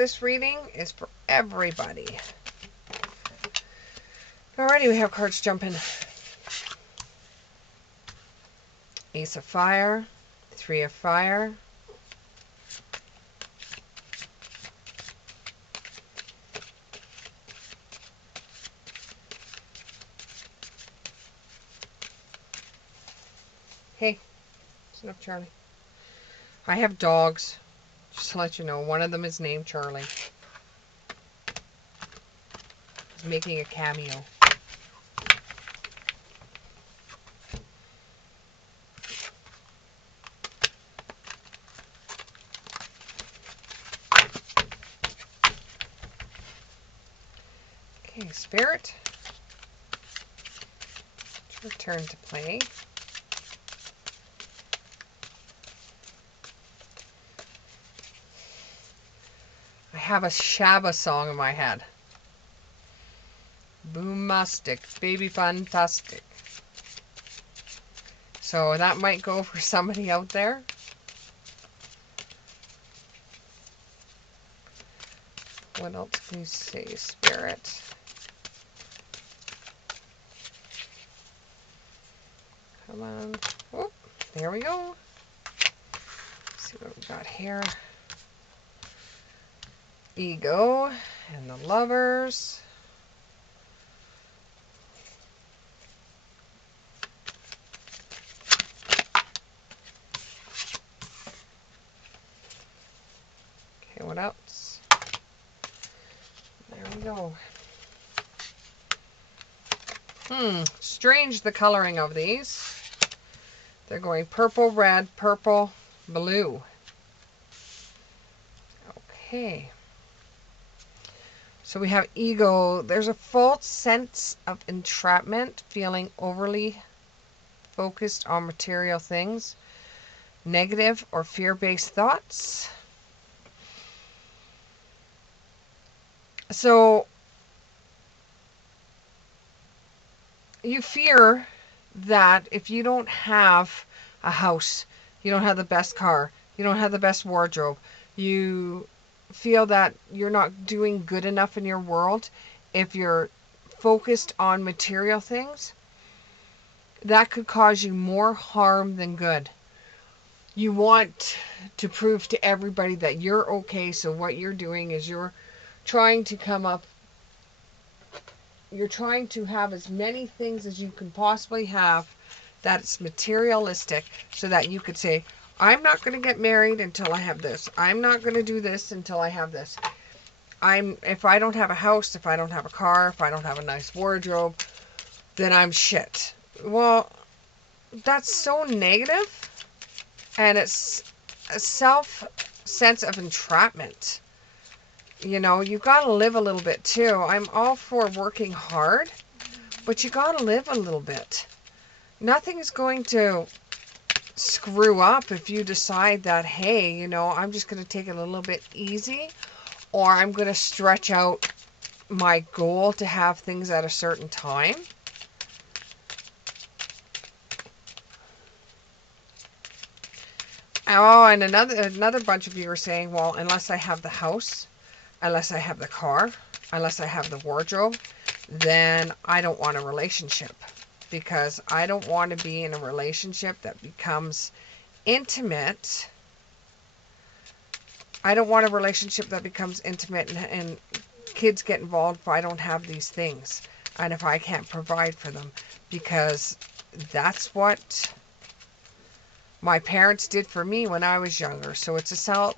this reading is for everybody. Alrighty, we have cards jumping. Ace of Fire, Three of Fire, hey, it's enough, Charlie. I have dogs, just to let you know. One of them is named Charlie. He's making a cameo. Okay, Spirit, it's your turn to play. I have a Shabba song in my head. Boomastic, baby fantastic. So that might go for somebody out there. What else can you say, Spirit? Come on. Oh, there we go. Let's see what we got here. Ego and the Lovers. Okay, what else? There we go. Strange the coloring of these. They're going purple, red, purple, blue. Okay. So we have ego. There's a false sense of entrapment, feeling overly focused on material things, negative or fear-based thoughts. So you fear that if you don't have a house, you don't have the best car, you don't have the best wardrobe, you feel that you're not doing good enough in your world if you're focused on material things, that could cause you more harm than good. You want to prove to everybody that you're okay, so what you're doing is you're trying to have as many things as you can possibly have that's materialistic, so that you could say, I'm not going to get married until I have this. I'm not going to do this until I have this. If I don't have a house, if I don't have a car, if I don't have a nice wardrobe, then I'm shit. Well, that's so negative, and it's a sense of entrapment. You know, you got to live a little bit too. I'm all for working hard, but you got to live a little bit. Nothing's going to screw up if you decide that, hey, you know, I'm just going to take it a little bit easy, or I'm going to stretch out my goal to have things at a certain time. Oh, and another bunch of you are saying, well, unless I have the house, unless I have the car, unless I have the wardrobe, then I don't want a relationship, because I don't want to be in a relationship that becomes intimate. I don't want a relationship that becomes intimate and kids get involved if I don't have these things and if I can't provide for them, because that's what my parents did for me when I was younger. So it's a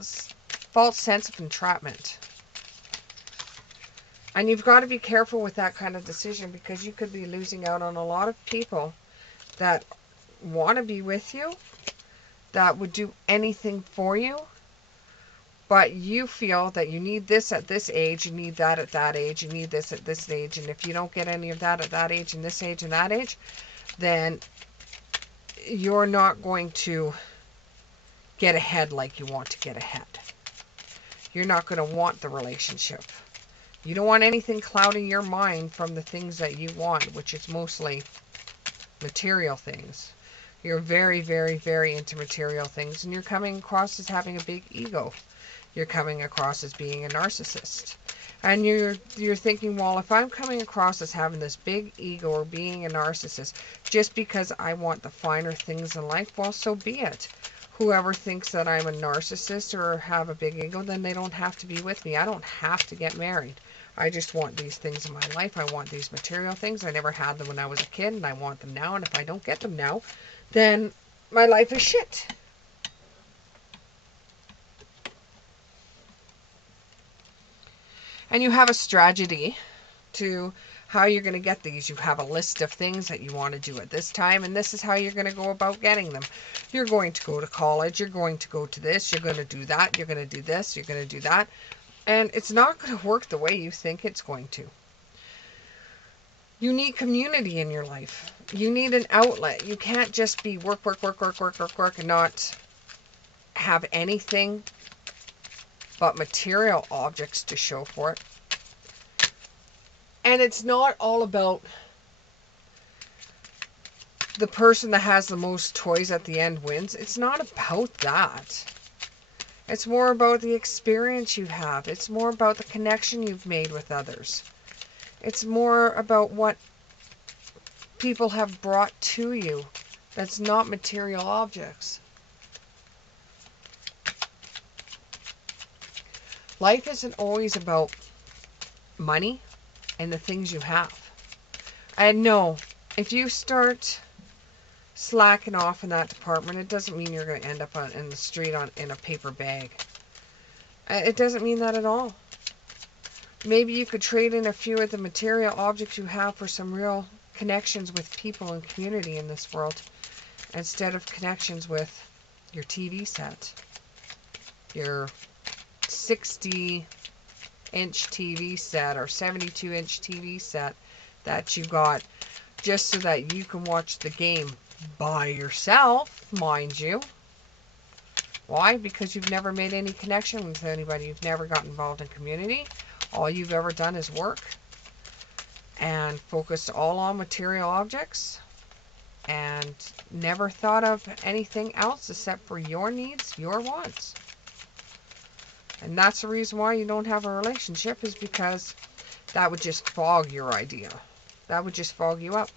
false sense of entrapment. And you've got to be careful with that kind of decision, because you could be losing out on a lot of people that want to be with you, that would do anything for you, but you feel that you need this at this age, you need that at that age, you need this at this age, and if you don't get any of that at that age and this age and that age, then you're not going to get ahead like you want to get ahead. You're not going to want the relationship. You don't want anything clouding your mind from the things that you want, which is mostly material things. You're very, very, very into material things, and you're coming across as having a big ego. you're coming across as being a narcissist. And you're thinking, well, if I'm coming across as having this big ego or being a narcissist just because I want the finer things in life, well, so be it. Whoever thinks that I'm a narcissist or have a big ego, then they don't have to be with me. I don't have to get married. I just want these things in my life. I want these material things. I never had them when I was a kid, and I want them now. And if I don't get them now, then my life is shit. And you have a strategy to how you're going to get these. You have a list of things that you want to do at this time, and this is how you're going to go about getting them. You're going to go to college, you're going to go to this, you're going to do that, you're going to do this, you're going to do that, and it's not going to work the way you think it's going to. You need community in your life. You need an outlet. You can't just be work, and not have anything but material objects to show for it. And it's not all about the person that has the most toys at the end wins. It's not about that. It's more about the experience you have. It's more about the connection you've made with others. It's more about what people have brought to you that's not material objects. Life isn't always about money and the things you have. And no, if you start slacking off in that department, it doesn't mean you're going to end up in the street in a paper bag. It doesn't mean that at all. Maybe you could trade in a few of the material objects you have for some real connections with people and community in this world, instead of connections with your TV set, your 60-inch TV set or 72-inch TV set that you got just so that you can watch the game by yourself, mind you. Why? Because you've never made any connection with anybody. You've never got involved in community. All you've ever done is work and focused all on material objects and never thought of anything else except for your needs, your wants. And that's the reason why you don't have a relationship, is because that would just fog your idea. That would just fog you up.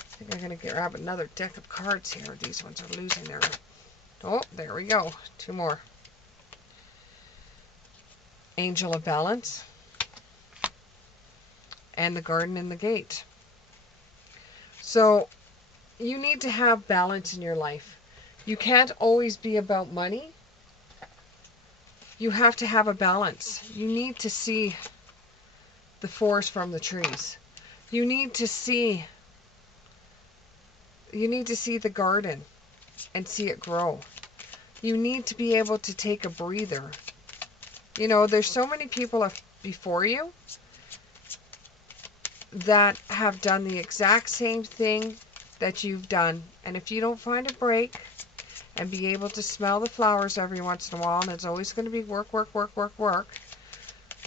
I think I'm going to grab another deck of cards here. These ones are losing their... Oh, there we go. Two more. Angel of Balance. And the Garden and the Gate. So, you need to have balance in your life. You can't always be about money. You have to have a balance. You need to see the forest from the trees. You need to see the garden and see it grow. You need to be able to take a breather. You know, there's so many people before you that have done the exact same thing that you've done. And if you don't find a break and be able to smell the flowers every once in a while, and it's always going to be work,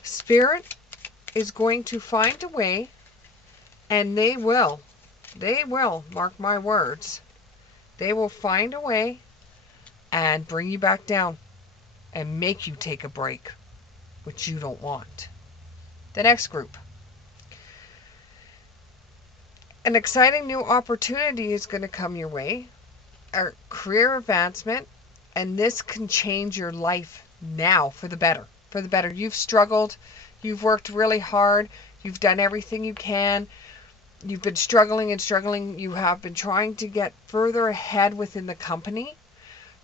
Spirit is going to find a way, and they will, mark my words, they will find a way and bring you back down and make you take a break, which you don't want. The next group. An exciting new opportunity is going to come your way, a career advancement, and this can change your life now for the better. For the better. You've struggled, you've worked really hard, you've done everything you can, you've been struggling and struggling, you have been trying to get further ahead within the company.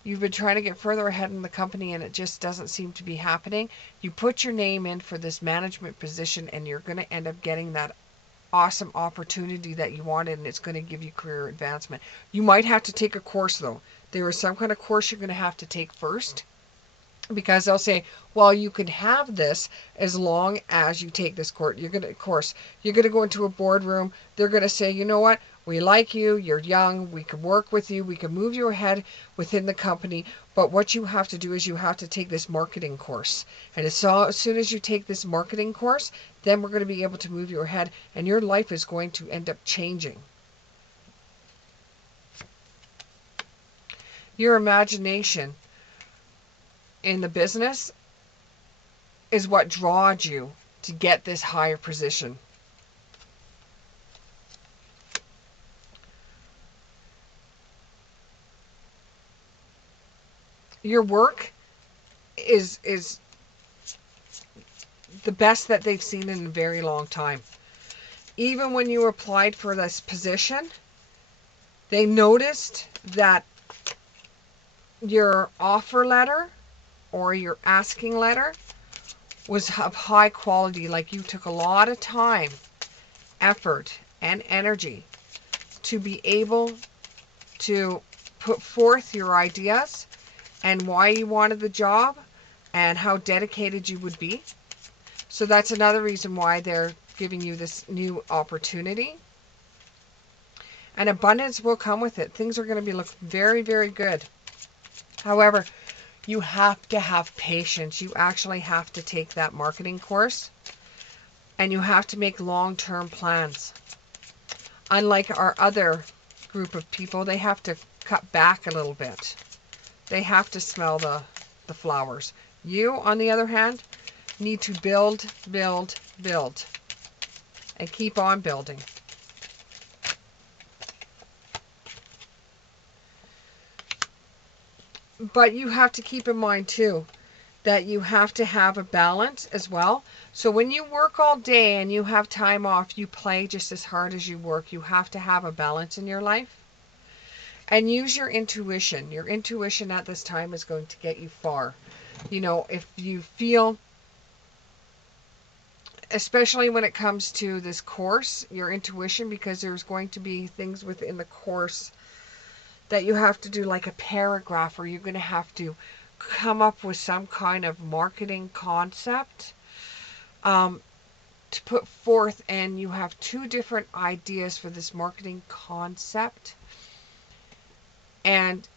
You've been trying to get further ahead in the company and it just doesn't seem to be happening. You put your name in for this management position and you're going to end up getting that awesome opportunity that you wanted, and it's going to give you career advancement. You might have to take a course though. There is some kind of course you're going to have to take first, because they'll say, well, you can have this as long as you take this course. You're going to go into a boardroom. They're going to say, you know what? We like you. You're young. We can work with you. We can move you ahead within the company. But what you have to do is you have to take this marketing course. And as soon as you take this marketing course, then we're going to be able to move you ahead. And your life is going to end up changing. Your imagination in the business is what draws you to get this higher position. Your work is the best that they've seen in a very long time. Even when you applied for this position, they noticed that your offer letter or your asking letter was of high quality. Like, you took a lot of time, effort, and energy to be able to put forth your ideas and why you wanted the job and how dedicated you would be. So that's another reason why they're giving you this new opportunity. And abundance will come with it. Things are going to be looking very, very good. However, you have to have patience. You actually have to take that marketing course. And you have to make long-term plans. Unlike our other group of people, they have to cut back a little bit. They have to smell the flowers. You, on the other hand, need to build, build, build. And keep on building. But you have to keep in mind, too, that you have to have a balance as well. So when you work all day and you have time off, you play just as hard as you work. You have to have a balance in your life. And use your intuition. Your intuition at this time is going to get you far. You know, if you feel, especially when it comes to this course, your intuition, because there's going to be things within the course that you have to do, like a paragraph, or you're going to have to come up with some kind of marketing concept to put forth, and you have 2 different ideas for this marketing concept. And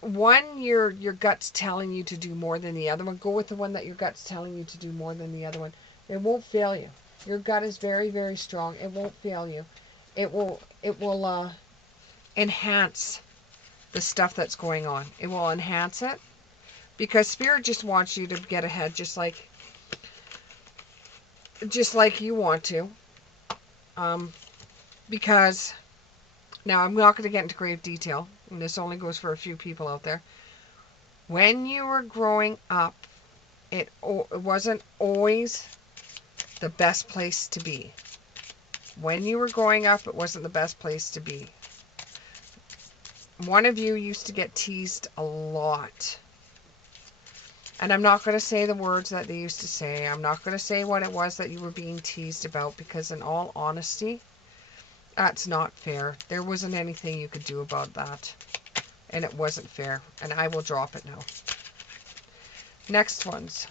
one, your gut's telling you to do more than the other one. Go with the one that your gut's telling you to do more than the other one. It won't fail you. Your gut is very, very strong. It won't fail you. It will enhance the stuff that's going on. It will enhance it, because Spirit just wants you to get ahead, just like you want to. Because now I'm not going to get into grave detail, and this only goes for a few people out there. When you were growing up, it wasn't always the best place to be. When you were growing up, it wasn't the best place to be. One of you used to get teased a lot. And I'm not going to say the words that they used to say. I'm not going to say what it was that you were being teased about, because in all honesty, that's not fair. There wasn't anything you could do about that. And it wasn't fair. And I will drop it now. Next ones.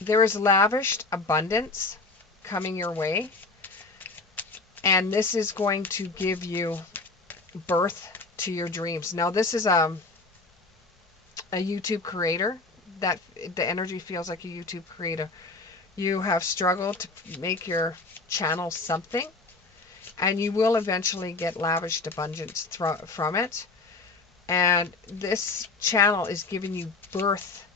There is lavished abundance coming your way. And this is going to give you birth to your dreams. Now, this is a YouTube creator. That the energy feels like a YouTube creator. You have struggled to make your channel something, and you will eventually get lavished abundance from it. And this channel is giving you birth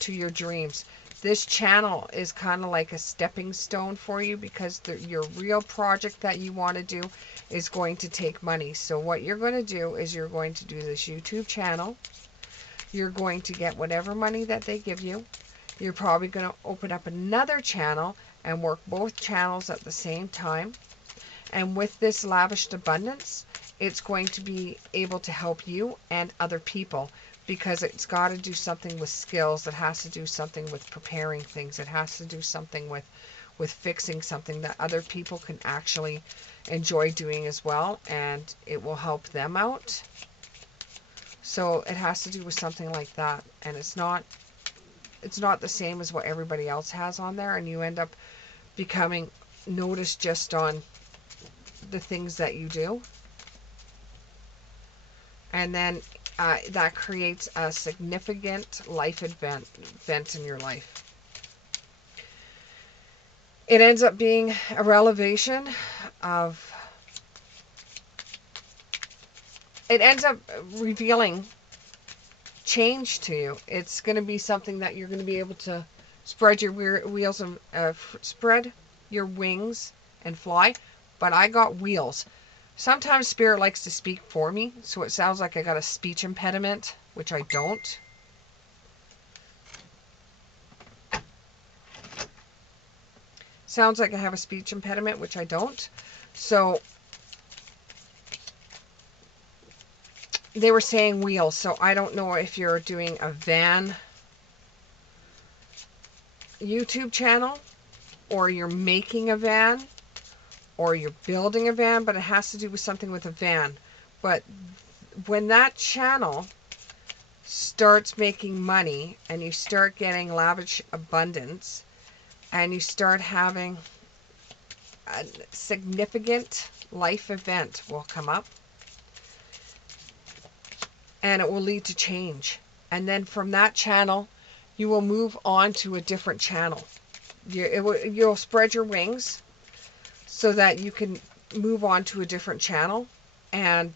to your dreams. This channel is kind of like a stepping stone for you, because your real project that you want to do is going to take money. So what you're going to do is you're going to do this YouTube channel. You're going to get whatever money that they give you. You're probably going to open up another channel and work both channels at the same time. And with this lavished abundance, it's going to be able to help you and other people, because it's got to do something with skills. It has to do something with preparing things. It has to do something with fixing something that other people can actually enjoy doing as well, and it will help them out. So it has to do with something like that, and it's not the same as what everybody else has on there, and you end up becoming noticed just on the things that you do. And then that creates a significant life event in your life. It ends up being a revelation of... It ends up revealing change to you. It's going to be something that you're going to be able to spread your wheels and spread your wings and fly. But I got wheels. Sometimes Spirit likes to speak for me, so it sounds like I got a speech impediment, which I don't. Sounds like I have a speech impediment, which I don't. So they were saying wheels, so I don't know if you're doing a van YouTube channel, or you're making a van, or you're building a van, but it has to do with something with a van. But when that channel starts making money and you start getting lavish abundance and you start having a significant life event will come up, and it will lead to change. And then from that channel, you will move on to a different channel. You'll spread your wings so that you can move on to a different channel and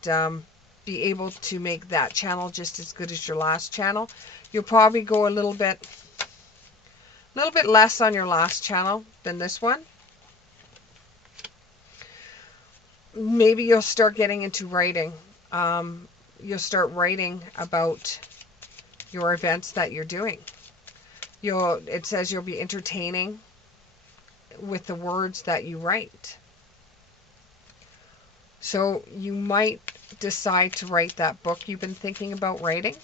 be able to make that channel just as good as your last channel. You'll probably go a little bit less on your last channel than this one. Maybe you'll start getting into writing. You'll start writing about your events that you're doing. It says you'll be entertaining with the words that you write. So you might decide to write that book you've been thinking about writing.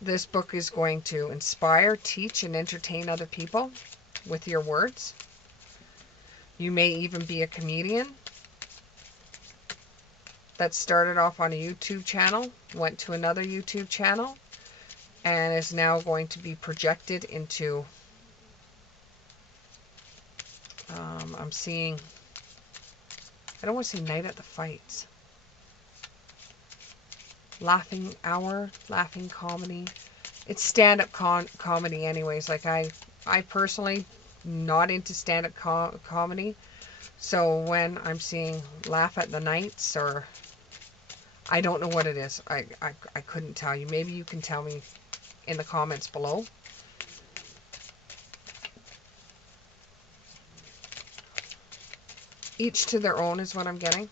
This book is going to inspire, teach, and entertain other people with your words. You may even be a comedian that started off on a YouTube channel, went to another YouTube channel, and is now going to be projected into, I'm seeing, I don't want to say Night at the Fights. Laughing Hour, laughing comedy. It's stand-up comedy anyways. Like I personally not into stand-up comedy. So when I'm seeing Laugh at the Nights, or I don't know what it is. I couldn't tell you. Maybe you can tell me in the comments below. Each to their own is what I'm getting.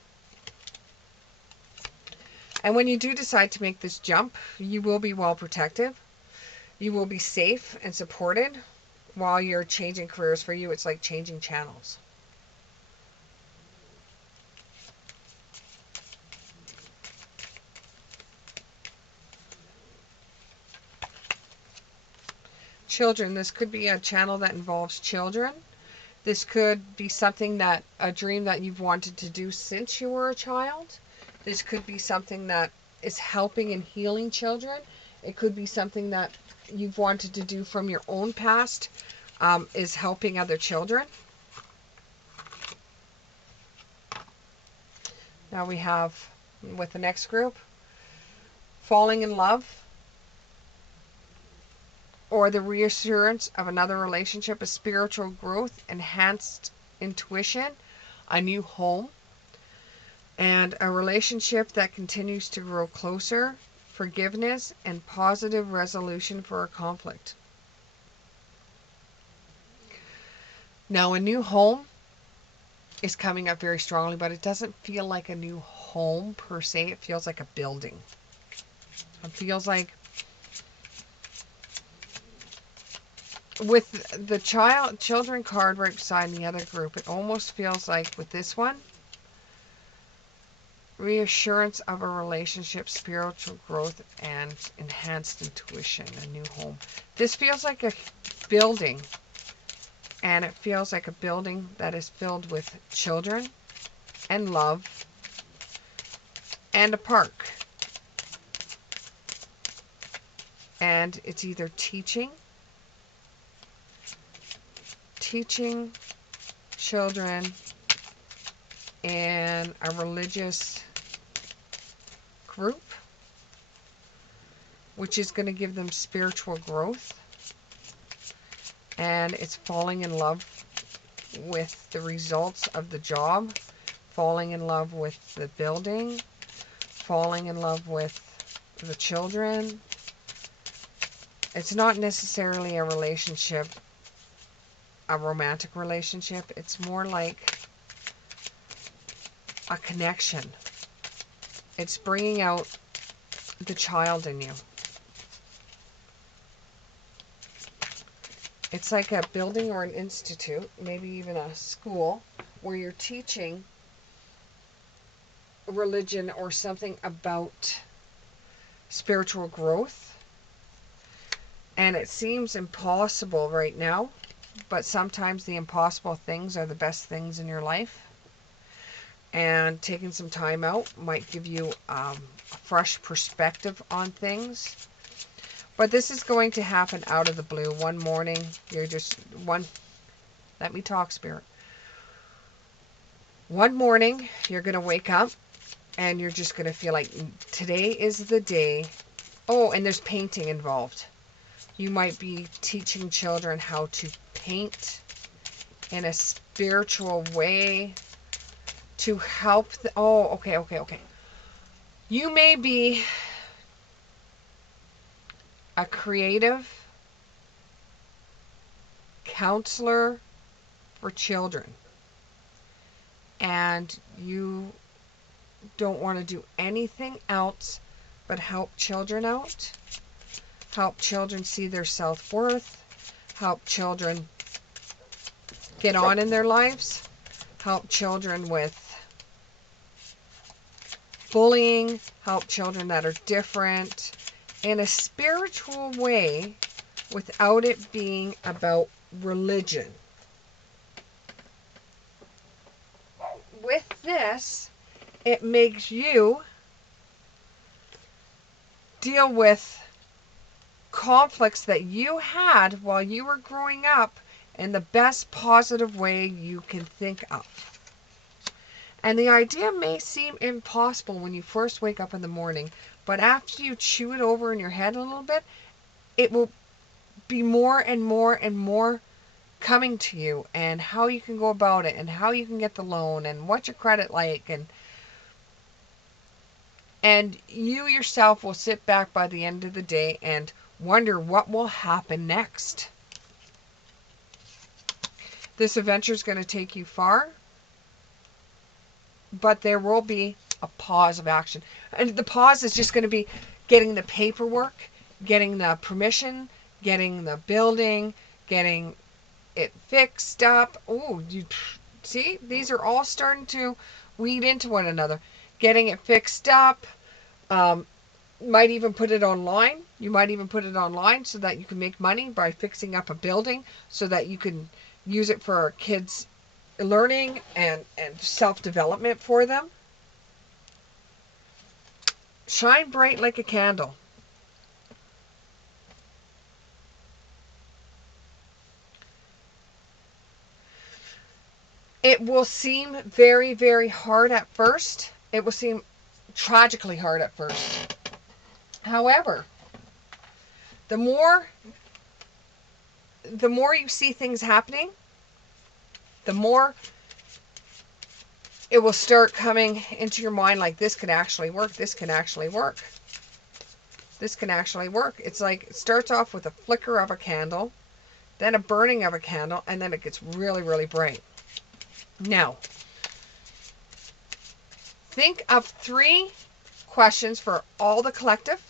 And when you do decide to make this jump, you will be well protected. You will be safe and supported while you're changing careers. For you, it's like changing channels. Children, this could be a channel that involves children. This could be something a dream that you've wanted to do since you were a child. This could be something that is helping and healing children. It could be something that you've wanted to do from your own past, is helping other children. Now we have, with the next group, falling in love, or the reassurance of another relationship, a spiritual growth, enhanced intuition, a new home, and a relationship that continues to grow closer, forgiveness, and positive resolution for a conflict. Now, a new home is coming up very strongly, but it doesn't feel like a new home per se. It feels like a building. It feels like, with the children card right beside the other group, it almost feels like with this one, reassurance of a relationship, spiritual growth, and enhanced intuition, a new home. This feels like a building, and it feels like a building that is filled with children and love and a park. And it's either teaching children in a religious group, which is going to give them spiritual growth, and it's falling in love with the results of the job, falling in love with the building, falling in love with the children, It's not necessarily a relationship, a romantic relationship. It's more like a connection. It's bringing out the child in you. It's like a building or an institute, maybe even a school, where you're teaching religion or something about spiritual growth. And it seems impossible right now, but sometimes the impossible things are the best things in your life. And taking some time out might give you a fresh perspective on things. But this is going to happen out of the blue. One morning, let me talk, Spirit. One morning, you're going to wake up and you're just going to feel like today is the day. Oh, and there's painting involved. You might be teaching children how to paint in a spiritual way to help. Okay. You may be a creative counselor for children, and you don't want to do anything else but help children out, help children see their self-worth, help children get on in their lives, help children with bullying, help children that are different in a spiritual way without it being about religion. With this, it makes you deal with conflicts that you had while you were growing up in the best positive way you can think of. And the idea may seem impossible when you first wake up in the morning, but after you chew it over in your head a little bit, it will be more and more and more coming to you, and how you can go about it, and how you can get the loan, and what's your credit like, and you yourself will sit back by the end of the day and wonder what will happen next. This adventure is going to take you far, but there will be a pause of action. And the pause is just going to be getting the paperwork, getting the permission, getting the building, getting it fixed up. Oh, you see, these are all starting to weed into one another. Getting it fixed up. Might even put it online. You might even put it online so that you can make money by fixing up a building so that you can use it for kids' learning and self-development for them. Shine bright like a candle. It will seem very, very hard at first. It will seem tragically hard at first. However, the more you see things happening, the more it will start coming into your mind like, this could actually work, this can actually work. This can actually work. It's like it starts off with a flicker of a candle, then a burning of a candle, and then it gets really, really bright. Now, think of 3 questions for all the collective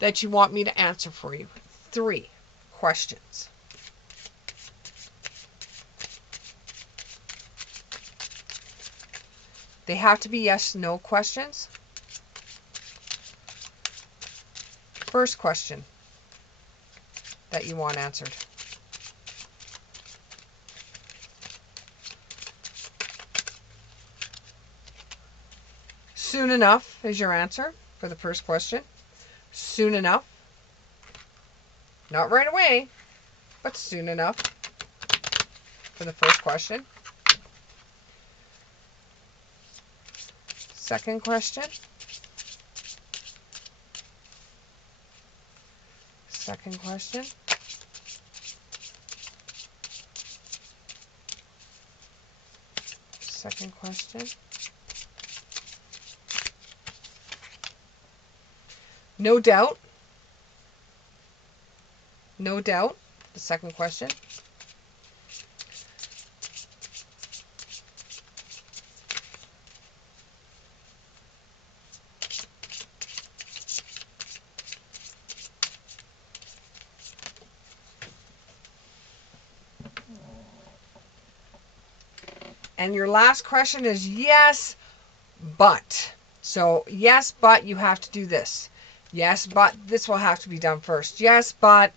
that you want me to answer for you. 3 questions. They have to be yes/no questions. First question that you want answered. Soon enough is your answer for the first question. Soon enough. Not right away, but soon enough for the first question. Second question. Second question. Second question. No doubt. no doubt. The second question. And your last question is yes, but. So, yes, but you have to do this. Yes, but this will have to be done first. Yes, but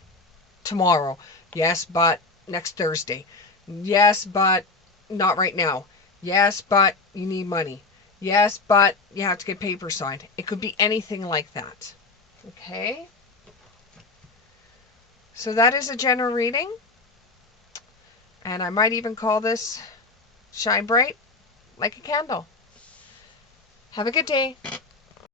tomorrow. Yes, but next Thursday. Yes, but not right now. Yes, but you need money. Yes, but you have to get paper signed. It could be anything like that. Okay? So that is a general reading. And I might even call this Shine Bright Like a Candle. Have a good day.